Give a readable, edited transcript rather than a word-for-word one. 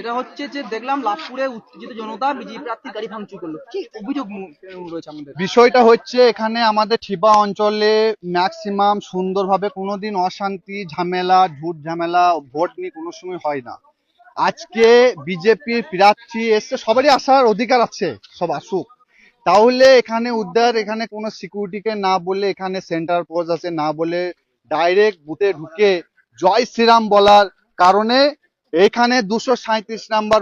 যেটা হচ্ছে যে দেখলাম লাভপুরে উত্তেজিত জনতা বিজেপি প্রার্থীর গাড়ি ভাঙচুর করলো, কি অভিযোগ রয়েছে আমাদের? বিষয়টা হচ্ছে এখানে আমাদের ঠিবা অঞ্চলে ম্যাক্সিমাম সুন্দরভাবে কোনোদিন অশান্তি ঝামেলা ঝুট ঝামেলা ভোট নিয়ে কোনো সময় হয় না। আজকে বিজেপির প্রার্থী এসছে, সবারই আসার অধিকার আছে, সব আসুক। তাহলে এখানে উদ্ধার, এখানে কোনো সিকিউরিটিকে না বলে, এখানে সেন্টার পোস্ট আছে না বলে, ডাইরেক্ট বুথে ঢুকে জয় শ্রীরাম বলার কারণে এখানে 237 নাম্বার